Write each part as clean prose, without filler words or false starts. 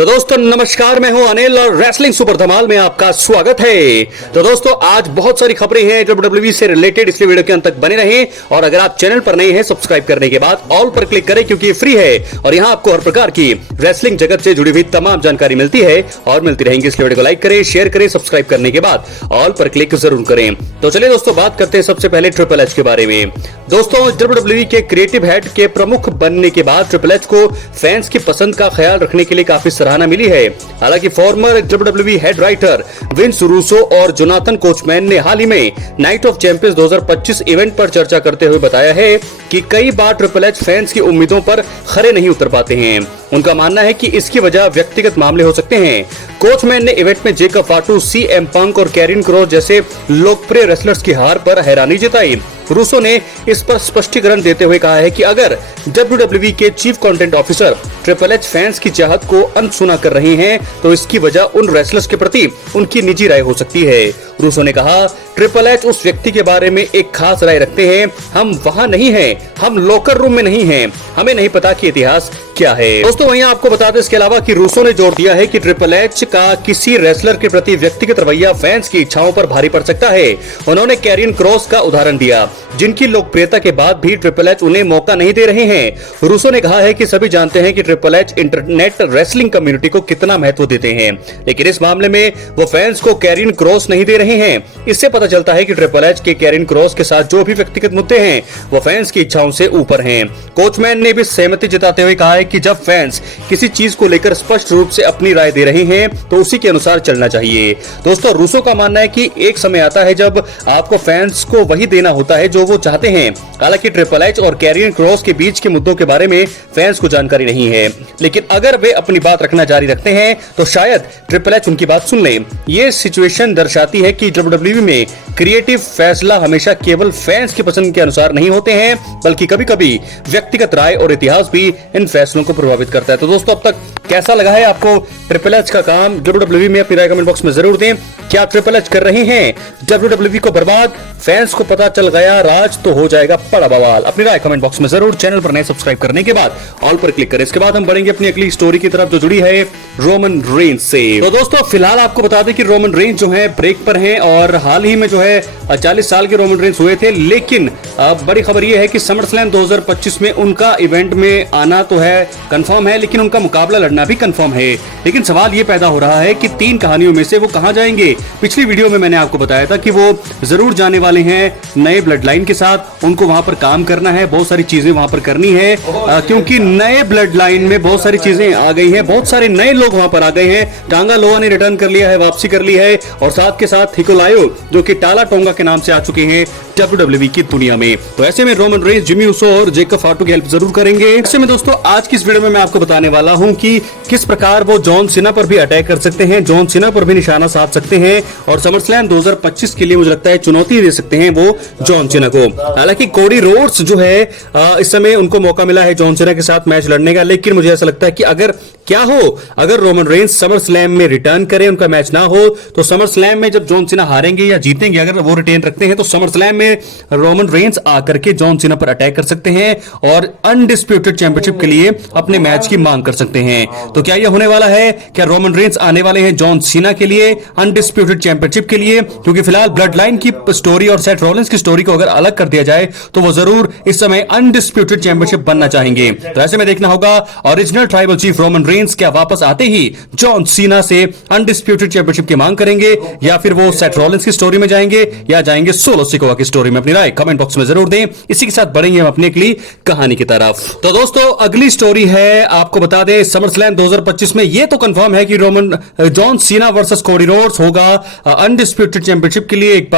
तो दोस्तों नमस्कार, मैं हूं अनिल और रेसलिंग सुपर धमाल में आपका स्वागत है। तो दोस्तों आज बहुत सारी खबरें हैं WWE से रिलेटेड, इसलिए वीडियो के अंत तक बने रहें। और अगर आप चैनल पर नए हैं, सब्सक्राइब करने के बाद ऑल पर क्लिक करें क्योंकि ये फ्री है और यहां आपको हर प्रकार की रेसलिंग जगत से जुड़ी हुई तमाम जानकारी मिलती है और मिलती रहेंगी। इसलिए वीडियो को लाइक करें, शेयर करें, सब्सक्राइब करने के बाद ऑल पर क्लिक जरूर करें। तो चलिए दोस्तों बात करते हैं सबसे पहले ट्रिपल एच के बारे में। दोस्तों WWE के क्रिएटिव हेड के प्रमुख बनने के बाद ट्रिपल एच को फैंस की पसंद का ख्याल रखने के लिए काफी सराहना मिली है। हालांकि former WWE head writer Vince Russo और जोनाथन कोचमैन ने हाल ही में नाइट ऑफ चैंपियंस 2025 इवेंट पर चर्चा करते हुए बताया है कि कई बार ट्रिपल एच फैंस की उम्मीदों पर खरे नहीं उतर पाते हैं। उनका मानना है कि इसकी वजह व्यक्तिगत मामले हो सकते हैं। कोचमैन ने इवेंट में जेकब फाटू, CM पंक और कैरिन क्रॉस जैसे लोकप्रिय रेसलर्स की हार पर हैरानी जताई। रूसो ने इस पर स्पष्टीकरण देते हुए कहा है कि अगर WWE के chief content officer triple H fans की चाहत को अनसुना कर रहे हैं तो इसकी वजह उन रेसलर्स के प्रति उनकी निजी राय हो सकती है। रूसो ने कहा, ट्रिपल एच उस व्यक्ति के बारे में एक खास राय रखते हैं। हम वहां नहीं हैं, हम लॉकर रूम में नहीं हैं, हमें नहीं पता कि इतिहास क्या है। दोस्तों वहीं आपको बता दें इसके अलावा कि रूसो ने जोर दिया है कि ट्रिपल एच का किसी रेसलर के प्रति व्यक्तिगत रवैया फैंस की इच्छाओं पर भारी पड़ सकता है। उन्होंने कैरिन क्रॉस का उदाहरण दिया, जिनकी लोकप्रियता के बाद भी ट्रिपल एच उन्हें मौका नहीं दे रहे हैं। रूसो ने कहा है कि सभी जानते हैं कि triple H internet wrestling community को कितना महत्व देते हैं, लेकिन इस मामले में वो फैंस को कैरिन क्रॉस नहीं दे रहे हैं। इससे पता चलता है कि ट्रिपल एच के कैरिन क्रॉस के साथ जो भी व्यक्तिगत मुद्दे हैं वो फैंस की इच्छाओं से ऊपर हैं। कोचमैन ने भी सहमति जताते हुए कहा है कि जब फैंस किसी चीज को लेकर स्पष्ट रूप से अपनी राय दे रहे हैं तो उसी के अनुसार चलना चाहिए। दोस्तों रूसो का मानना है कि एक समय आता है जब आपको फैंस को वही देना होता है जो वो चाहते हैं। हालांकि ट्रिपल एच और कैरिन क्रॉस के बीच के मुद्दों के बारे में फैंस को जानकारी नहीं है, लेकिन अगर वे अपनी बात रखना जारी रखते हैं तो शायद ट्रिपल एच उनकी बात सुन ले। ये सिचुएशन दर्शाती है कि WWE में क्रिएटिव फैसला हमेशा केवल फैंस की पसंद के अनुसार नहीं होते हैं, बल्कि कभी-कभी व्यक्तिगत राय और इतिहास भी इन फैसलों को प्रभावित करता है। तो दोस्तों अब तक कैसा लगा है आपको ट्रिपल एच का काम? WWE में अपनी राय कमेंट बॉक्स में जरूर दें। क्या ट्रिपल एच कर रहे हैं WWE को बर्बाद? फैंस को पता चल गया राज तो हो जाएगा बड़ा बवाल। अपनी राय कमेंट बॉक्स में जरूर, चैनल पर नए सब्सक्राइब करने के बाद ऑल पर क्लिक करें। इसके बाद हम बढ़ेंगे अपनी अगली स्टोरी की तरफ जो जुड़ी है रोमन रेंज से। तो दोस्तों फिलहाल आपको बता दें कि रोमन रेंज जो है ब्रेक पर हैं और हाल ही में जो है 40 साल के रोमन रेंज हुए थे, लेकिन बड़ी खबर यह है कि समर स्लैम 2025 में उनका इवेंट में आना तो है कंफर्म है, लेकिन उनका मुकाबला लड़ना भी कंफर्म है। लेकिन सवाल ये पैदा हो रहा है कि 3 कहानियों में से वो कहां जाएंगे। पिछली वीडियो में मैंने आपको बताया था कि वो जरूर जाने वाले हैं नए ब्लड लाइन के साथ। उनको वहां पर काम करना है, बहुत सारी चीजें वहां पर करनी है, क्योंकि नए ब्लड लाइन में बहुत सारी चीजें आ गई हैं, बहुत सारे नए लोग वहां पर आ गए हैं। टांगा लोआ ने रिटर्न कर लिया है, वापसी कर ली है, और साथ के साथ हिकोलायो जो कि टाला टोंगा के नाम से आ चुके हैं WWE की दुनिया में। तो ऐसे में रोमन रेंज, जिमी ऊसो और जेकब फाटू की हेल्प जरूर करेंगे। ऐसे में दोस्तों आज की इस वीडियो में मैं आपको बताने वाला हूं कि किस प्रकार वो जॉन सीना पर भी अटैक कर सकते हैं, जॉन सीना पर भी निशाना साध सकते हैं और समर स्लैम 2025 के लिए मुझे लगता है चुनौती दे सकते हैं वो जॉन सीना को। हालांकि कोडी रोड्स जो है इस समय उनको मौका मिला है जॉन सीना के साथ मैच लड़ने का, लेकिन मुझे ऐसा लगता है कि अगर रोमन रेंज समर स्लैम में रिटर्न करें, उनका मैच ना हो, तो समर स्लैम में जब जॉन सीना हारेंगे या जीतेंगे, अगर वो रिटेन रखते हैं तो समर स्लैम में रोमन रेंज आकर के जॉन सीना पर अटैक कर सकते हैं और अनडिस्प्यूटेड चैंपियनशिप के लिए अपने मैच की मांग कर सकते हैं। तो क्या यह होने वाला है? क्या रोमन रेंज आने वाले हैं जॉन सीना के लिए अनडिस्प्यूटेड चैंपियनशिप के लिए? क्योंकि फिलहाल ब्लड लाइन की स्टोरी और सेथ रॉलिंस की स्टोरी को अगर अलग कर दिया जाए तो वो जरूर इस समय अनडिस्प्यूटेड चैंपियनशिप बनना चाहेंगे। तो ऐसे में देखना होगा original tribal chief Roman Reigns क्या वापस आते ही जॉन सीना से अनडिस्प्यूटेड चैंपियनशिप की मांग करेंगे, या फिर वो सेथ रॉलिंस की स्टोरी में जाएंगे, या जाएंगे सोलो सिकोआ की स्टोरी में? अपनी राय कमेंट बॉक्स में जरूर दें। इसी के साथ बढ़ेंगे हम अपनी अगली कहानी की तरफ। तो दोस्तों अगली स्टोरी है, आपको बता दें समर स्लैम 2025 में ये तो कंफर्म है कि John Cena versus Cody Rhodes होगा अनडिस्प्यूटेड चैंपियनशिप के लिए एक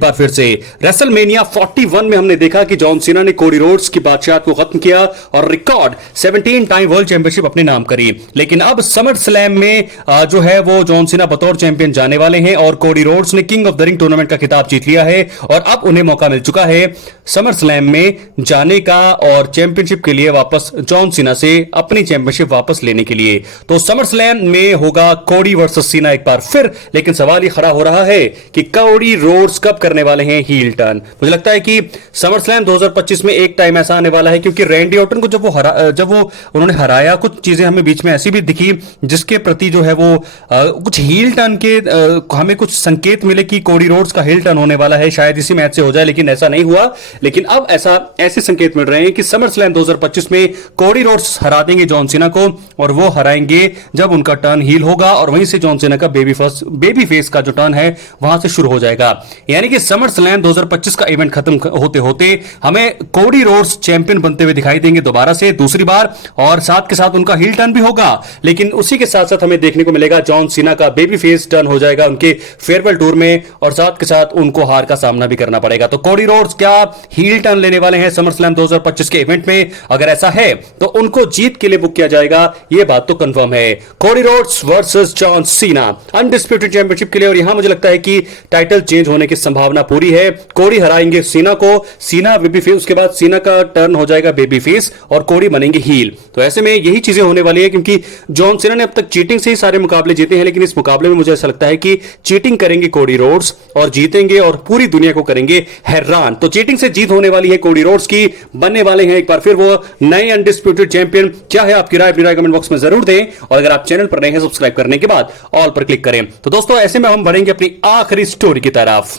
बार फिर से। रेसलमेनिया 41 में हमने देखा कि जॉन सीना ने कोडी रोड्स की बादशाहत को खत्म किया और रिकॉर्ड 17 टाइम वर्ल्ड चैंपियनशिप अपने नाम करी। लेकिन अब समर स्लैम में जो है वो जॉन सीना बतौर चैंपियन जाने वाले हैं और कोडी रोड्स ने king of the ring tournament का खिताब जीत लिया है और अब उन्हें मौका मिल चुका है समर स्लैम में जाने का और चैंपियनशिप के लिए वापस जॉन सीना से अपनी चैंपियनशिप वापस लेने के लिए। तो समर स्लैम में होगा कोडी वर्सेस सीना एक बार फिर, लेकिन सवाल ये खड़ा हो रहा है कि कोडी रोड्स कब करने वाले हैं हील टर्न। मुझे लगता है कि समर स्लैम 2025 में एक टाइम ऐसा आने वाला है, क्योंकि रैंडी ऑर्टन को जब वो उन्होंने हराया, कुछ चीजें हमें बीच में ऐसी भी दिखी जिसके प्रति जो है वो कुछ हील टर्न के हमें कुछ संकेत मिले कि कोडी रोड्स का हील टर्न होने वाला है, शायद इसी मैच से हो जाए, लेकिन ऐसा नहीं हुआ। लेकिन अब ऐसे संकेत मिल रहे हैं कि समर स्लैम 2025 में कोडी रोड्स हरा देंगे जॉन सीना को, और वो हराएंगे जब उनका टर्न हील होगा, और वहीं से जॉन सीना का बेबी फेस का जो टर्न है वहां से शुरू हो जाएगा। यानी कि समर स्लैम 2025 का इवेंट खत्म होते होते हमें कोडी रोड्स चैंपियन बनते हुए दिखाई देंगे दोबारा से दूसरी बार, और साथ के साथ उनका हील टर्न भी होगा। लेकिन उसी के साथ साथ हमें देखने को मिलेगा जॉन सीना का बेबी फेस टर्न हो जाएगा उनके फेयरवेल टूर में, और साथ के साथ उनको हार का सामना भी करना पड़ेगा। तो कोडी रोड्स क्या हील टर्न लेने वाले हैं समर स्लैम 2025 के इवेंट में? अगर ऐसा है तो उनको जीत के लिए बुक किया जाएगा, यह बात तो कंफर्म है। Cody Rhodes versus John Cena undisputed championship के लिए, और यहां मुझे लगता है कि टाइटल चेंज होने की संभावना पूरी है। कोडी हराएंगे सीना को, सीना बेबी फेस, उसके बाद सीना का टर्न हो जाएगा बेबी फेस और कोडी बनेंगे हील। तो ऐसे में यही चीजें होने वाली है, क्योंकि जॉन सीना ने अब तक चीटिंग से ही सारे मुकाबले जीते हैं, लेकिन इस मुकाबले में मुझे ऐसा लगता है कि चीटिंग करेंगे कोडी रोड्स और जीतेंगे, और पूरी दुनिया को करेंगे हैरान। तो चीटिंग से जीत होने वाली है कोडी रोड्स की, बनने वाले हैं एक बार फिर वो नए अनडिस्प्यूटेड चैंपियन। क्या है आपकी राय? अपनी राय कमेंट बॉक्स में जरूर दें, और अगर आप चैनल पर नए हैं सब्सक्राइब करने के बाद ऑल पर क्लिक करें। तो दोस्तों ऐसे में हम बढ़ेंगे अपनी आखिरी स्टोरी की तरफ।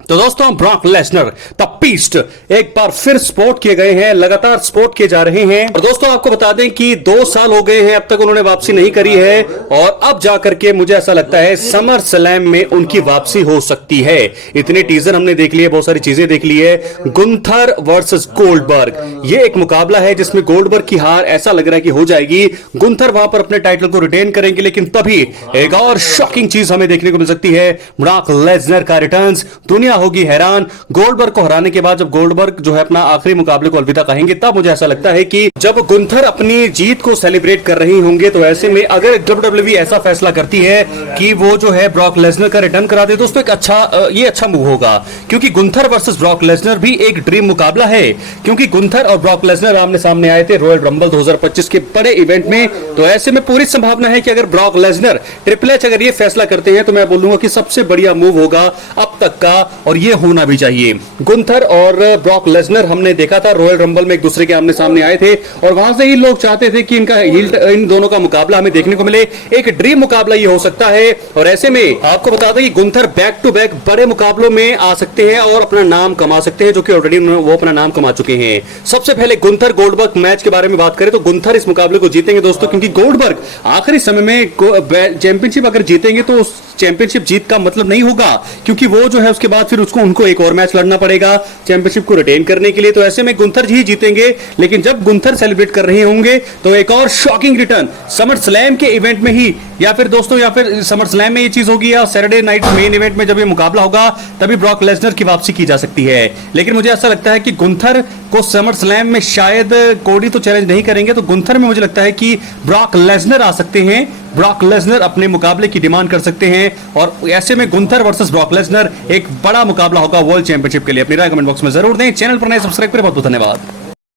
तो दोस्तों ब्रॉक लेसनर द बीस्ट एक बार फिर स्पॉट किए गए हैं, लगातार स्पॉट किए जा रहे हैं। और दोस्तों आपको बता दें कि 2 साल हो गए हैं, अब तक उन्होंने वापसी नहीं करी है, और अब जाकर के मुझे ऐसा लगता है समर स्लैम में उनकी वापसी हो सकती है। इतने टीजर हमने देख लिए, बहुत सारी चीजें देख ली है। गुंथर वर्सेस गोल्डबर्ग, ये एक मुकाबला है जिसमें गोल्डबर्ग की हार ऐसा लग रहा है कि हो जाएगी। गुंथर वहां पर अपने टाइटल को रिटेन करेंगे, लेकिन तभी एक और शॉकिंग चीज हमें देखने को मिल सकती है, ब्रॉक लेसनर का रिटर्न्स। दुनिया होगी हैरान। गोल्डबर्ग को हराने के बाद जब गोल्डबर्ग जो है अपना आखिरी मुकाबले को अलविदा कहेंगे, तब मुझे ऐसा लगता है कि जब गुंथर अपनी जीत को सेलिब्रेट कर रही होंगे, तो ऐसे में अगर WWE ऐसा फैसला करती है कि वो जो है ब्रॉक लेसनर का रिटर्न करा दे, दोस्तों एक अच्छा मूव होगा, क्योंकि गुंथर वर्सेस ब्रॉक लेसनर भी एक ड्रीम मुकाबला है। क्योंकि गुंथर और ब्रॉक लेसनर आमने सामने आए थे रॉयल रंबल 2025 के बड़े इवेंट में। तो ऐसे में पूरी संभावना है कि अगर ब्रॉक लेसनर ट्रिपल एच अगर ये फैसला करते हैं, तो मैं बोलूंगा कि सबसे बढ़िया मूव होगा अब तक का, और ये होना भी चाहिए। गुंथर और ब्रॉक लेसनर हमने देखा था रॉयल रंबल में एक दूसरे के आमने सामने आए थे, और वहां से ही लोग चाहते थे कि इन दोनों का मुकाबला हमें देखने को मिले। एक ड्रीम मुकाबला ये हो सकता है, और ऐसे में आपको बता दें कि गुंथर बैक टू बैक बड़े मुकाबलों में आ सकते हैं और अपना नाम कमा सकते हैं, जो कि ऑलरेडी वो अपना नाम कमा चुके हैं। सबसे पहले गुंथर गोल्डबर्ग मैच के बारे में बात करें तो गुंथर इस मुकाबले को जीतेंगे दोस्तों, क्योंकि गोल्डबर्ग आखिरी समय में चैंपियनशिप अगर जीतेंगे तो उस चैंपियनशिप जीत का मतलब नहीं होगा, क्योंकि वो जो है उसके बाद फिर उनको एक और मैच लड़ना पड़ेगा चैंपियनशिप को रिटेन करने के लिए। तो ऐसे में गुंथर ही जीतेंगे, लेकिन जब गुंथर सेलिब्रेट कर रहे होंगे तो एक और शॉकिंग रिटर्न समर स्लैम के इवेंट में ही, या फिर दोस्तों या फिर समर स्लैम में ये चीज होगी, या सैटरडे नाइट मेन इवेंट में जब ये मुकाबला होगा, तभी ब्रॉक लेसनर की वापसी की जा सकती है। लेकिन मुझे ऐसा लगता है कि गुंथर को समर स्लैम में शायद कोडी तो चैलेंज नहीं करेंगे, तो गुंथर में मुझे लगता है कि ब्रॉक लेसनर आ सकते हैं। ब्रॉक लेसनर अपने मुकाबले की डिमांड कर सकते हैं, और ऐसे में गुंथर वर्सेस ब्रॉक लेसनर एक बड़ा मुकाबला होगा वर्ल्ड चैंपियनशिप के लिए। अपनी राय कमेंट बॉक्स में जरूर दें, चैनल पर नए सब्सक्राइब करें। बहुत बहुत धन्यवाद।